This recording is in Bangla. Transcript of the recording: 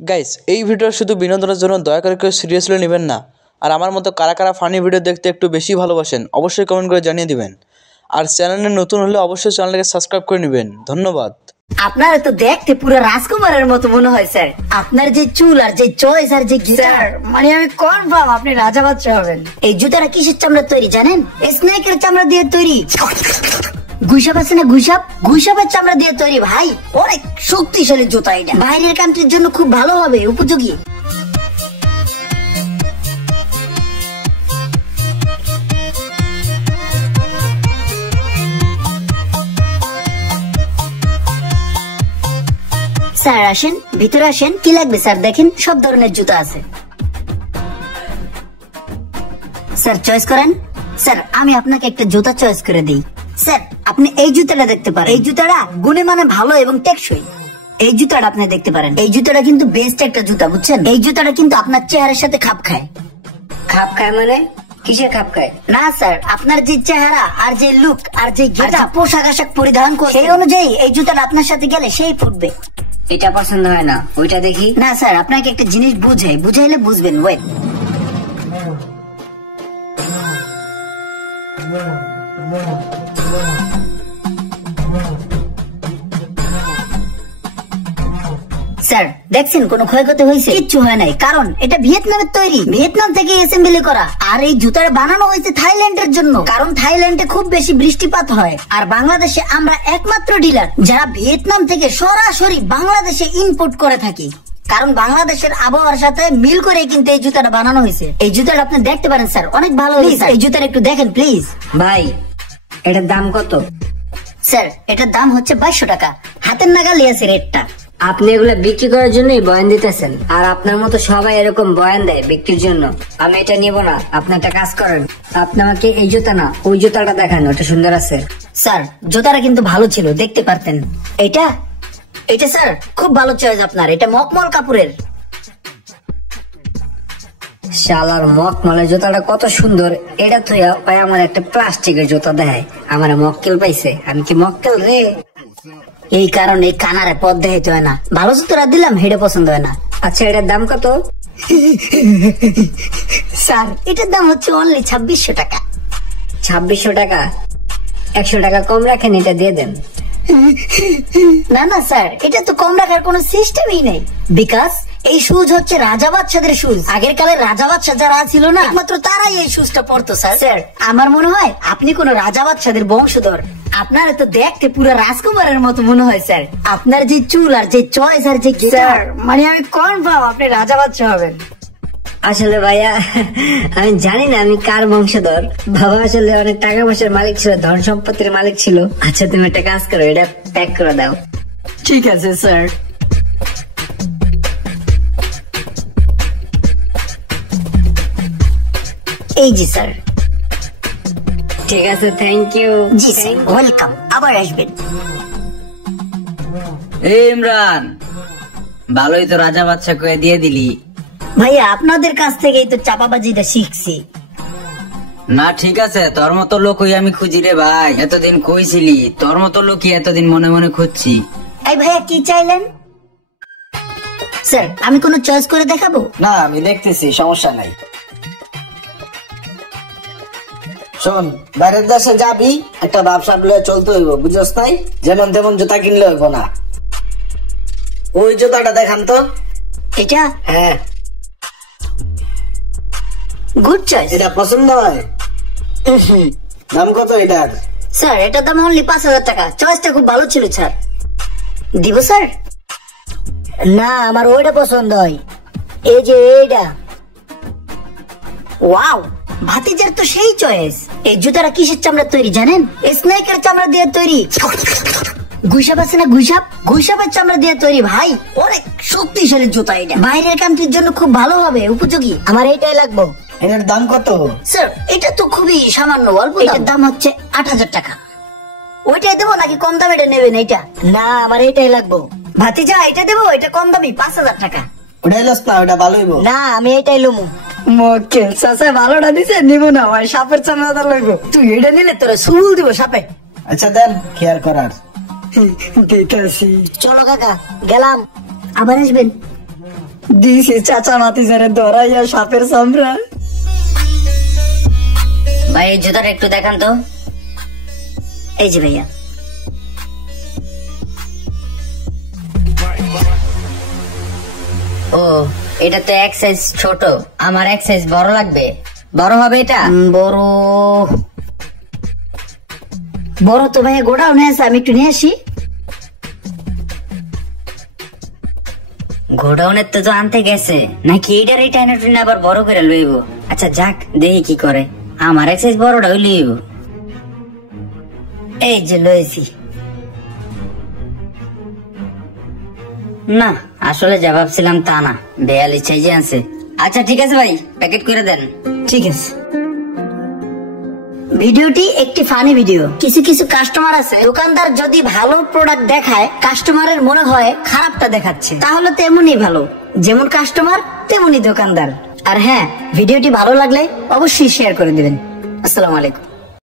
গাইস, এই ভিডিও শুধু বিনোদনের জন্য, দয়া করে কেউ সিরিয়াসলি নেবেন না। আর আমার মতো কারা কারা ফানি ভিডিও দেখতে একটু বেশি ভালোবাসেন অবশ্যই কমেন্ট করে জানিয়ে দিবেন। আর চ্যানেলে নতুন হলে অবশ্যই চ্যানেলটাকে সাবস্ক্রাইব করে নেবেন। ধন্যবাদ। আপনার তো দেখতে পুরো রাজকুমারের মতো মনে হয় স্যার। আপনার যে চুল আর যে চয়েস আর যে গিটার, মানে আমি কনফার্ম আপনি রাজা বাচ্চা হবেন। এই জুতাটা কিসের চামড়া তৈরি জানেন? স্নেকের চামড়া দিয়ে তৈরি। গুইসাপ আছে না, গুইসাপের চামড়া দিয়ে তৈরি ভাই। অনেক শক্তিশালী জুতা এটা, বাইরের কান্ট্রির জন্য খুব ভালো হবে, উপযোগী। স্যার আসেন, ভিতরে আসেন। কি লাগবে স্যার? দেখেন সব ধরনের জুতা আছে। স্যার চয়েস করেন। স্যার আমি আপনাকে একটা জুতা চয়েস করে দিই। স্যার আপনি এই জুতাটা দেখতে পারেন। এই জুতাটা গুণে মানে ভালো এবং টেকসই। এই জুতাটা আপনি দেখতে পারেন। এই জুতাটা কিন্তু বেস্ট একটা জুতা, বুঝছেন? এই জুতাটা কিন্তু আপনার চেহারার সাথে খাপ খায়। খাপ খায় মানে কিসের খাপ খায়? না স্যার, আপনার যে চেহারা আর যে লুক আর যে পোশাক আশাক পরিধান করে সেই অনুযায়ী এই জুতাটা আপনার সাথে গেলে সেই ফুটবে। এটা পছন্দ হয় না, ওইটা দেখি। না স্যার, আপনাকে একটা জিনিস বুঝাইলে বুঝবেন। ওয়েট। স্যার দেখছেন কোনো ক্ষয়ক্ষতি হয়েছে? কিচ্ছু হয় নাই, কারণ এটা ভিয়েতনামের তৈরি, ভিয়েতনাম থেকে অ্যাসেম্বলি করা। আর এই জুতাটা বানানো হয়েছে থাইল্যান্ডের জন্য, কারণ থাইল্যান্ডে খুব বেশি বৃষ্টিপাত হয়। আর বাংলাদেশে আমরা একমাত্র ডিলার যারা ভিয়েতনাম থেকে সরাসরি বাংলাদেশে ইম্পোর্ট করে থাকি, কারণ বাংলাদেশের আবহাওয়ার সাথে মিল করে কিন্তু এই জুতাটা বানানো হয়েছে। এই জুতাটা আপনি দেখতে পারেন স্যার, অনেক ভালো হয়েছে। এই জুতাটা একটু দেখেন প্লিজ। ভাই এটার দাম কত? স্যার এটার দাম হচ্ছে 2200 টাকা। হাতের নাগালে আছে রেটটা। আপনি এগুলা বিক্রি করার জন্যই বয়ান দিতেছেন, আর আপনার মতো সবাই এরকম বয়ান দেয় বিক্রির জন্য। আমি এটা নিব না। আপনি একটা কাজ করেন, আপনি আমাকে এই জুতা না ওই জুতাটা দেখান, ওটা সুন্দর আছে। স্যার জুতাটা কিন্তু ভালো ছিল, দেখতে পারতেন। এটা স্যার খুব ভালো চয়েস আপনার। এটা মকমল কাপড়ের। শালার মকমলের জুতাটা কত সুন্দর। এটা থইয়া ভাই আমার একটা প্লাস্টিকের জুতা দেয়, আমার মক্কেল পাইছে। আমি কি মক্কেল রে? এই কারণে কানারে পথ দেখাইতে হয় না। ভালো জুতোটা দিলাম, হেডে পছন্দ হয় না। আচ্ছা এটার দাম কত? স্যার এটার দাম হচ্ছে অনলি 2600 টাকা। 2600 টাকা? 100 টাকা কম রাখেন, এটা দিয়ে দেন। না না স্যার, এটা তো কম রাখার কোনো সিস্টেমই নেই। বিকজ এই শুজ হচ্ছে রাজা বাদশাদের শুজ। আগের কালে রাজা বাদশা যারা ছিল না, একমাত্র তারাই এই শুজটা পরতো। স্যার আমার মনে হয় আপনি কোন রাজা বাদশাদের বংশধর। আপনার তো দেখতে পুরো রাজকুমারের মতো মনে হয় স্যার। আপনার যে চুল আর যে চয়েস আর যে গিটার, মানে আমি কনফার্ম আপনি রাজা বাদশা হবেন। আসলে ভাইয়া আমি জানি না আমি কার বংশধর। বাবা আসলে অনেক টাকা পয়সার মালিক ছিল, ধন সম্পত্তির মালিক ছিল। আচ্ছা তুমি একটা কাজ করো, এটা প্যাক করে দাও। ঠিক আছে স্যার। এই জি স্যার। ঠিক আছে, থ্যাংক ইউ। জি স্যার, ওয়েলকাম। আবার আসবেন। ইমরান, ভালোই তো রাজা বাচ্চা কয়ে দিয়ে দিলি। ভাইয়া আপনাদের কাছ থেকেই তো চাপাবাজিটা শিখছি। না ঠিক আছে, তোর মতো লোকই আমি খুঁজি রে ভাই। এতদিন কইছিলি, তোর মতো লোকই এতদিন মনে মনে খুঁজছি। এই ভাইয়া কি চাইলেন? স্যার আমি কোনো চয়েস করে দেখাবো? না আমি দেখতেছি, সমস্যা নাই। শোন, বাইরের দেশে যাবি, একটা ব্যবসা লয়ে চলতে হইব, বুঝছস নাই? যেমন তেমন জুতা কিনলে হইব না। ওই জুতাটা দেখান তো। এটা? হ্যাঁ। Good choice. এটা পছন্দ হয়? দাম কত এটার? স্যার এটার দাম অনলি 5000 টাকা। চয়েসটা খুব ভালো ছিল স্যার। দিব স্যার? না আমার ওইটা পছন্দ হয়, এই যে এইটা। ওয়াও, ভাতিজার তো সেই চয়েস। এই জুতাটা কিসের চামড়া তৈরি জানেন? স্নেকের চামড়া দিয়ে তৈরি। গুইসাপ আছে না, গুইসাপের চামড়া দিয়ে তৈরি ভাই। অনেক শক্তিশালী জুতা এটা, বাইরের কান্ট্রির জন্য খুব ভালো হবে, উপযোগী। আমার এইটাই লাগবে। এটার দাম কত? স্যার এটা তো খুবই সামান্য, অল্প। এটার দাম হচ্ছে 8000 টাকা। ওইটাই দেবো নাকি কম দামে এটা নেবেন? এইটা না, আমার এইটাই লাগবে। ভাতিজা এটা দেবো, এটা কম দামি, 5000 টাকা। ওটাই লস না, ওটা ভালো হইব। না আমি এইটাই লমু। মক্কেল চাচা ভালোটা দিছে, নিব না ভাই। সাপের চামড়াটা লইব। তুই এটা নিলে তোরা সুল দিব সাপে। আচ্ছা দেন, খেয়াল করার। চলো কাকা, গেলাম। আবার আসবেন। দিছি চাচা মাতিজারে ধরাইয়া সাপের চামড়া। ভাই এই জুতাটা একটু দেখান তো। এই যে ভাইয়া, ও এটা তো এক সাইজ ছোট, আমার এক সাইজ বড় লাগবে। বড় হবে এটা? বড় বড় তো ভাইয়া গোডাউনে আছে, আমি একটু নিয়ে আসি। গোডাউনের তো আনতে গেছে নাকি এইটার এই টাইনা টুইনা আবার বড় করে লইব। আচ্ছা যাক দেখি কি করে, আমার এক সাইজ বড়টা হই লইব। এই যে লয়েছি। না আসলে যা ভাবছিলাম তা না, বেয়াল ইচ্ছাই যে আনছে। আচ্ছা ঠিক আছে ভাই, প্যাকেট করে দেন। ঠিক আছে। ভিডিওটি একটি ফানি ভিডিও। কিছু কিছু কাস্টমার আছে, দোকানদার যদি ভালো প্রোডাক্ট দেখায় কাস্টমারের মনে হয় খারাপটা দেখাচ্ছে, তাহলে তেমনই ভালো, যেমন কাস্টমার তেমনই দোকানদার। আর হ্যাঁ, ভিডিওটি ভালো লাগলে অবশ্যই শেয়ার করে দিবেন। আসসালামু আলাইকুম।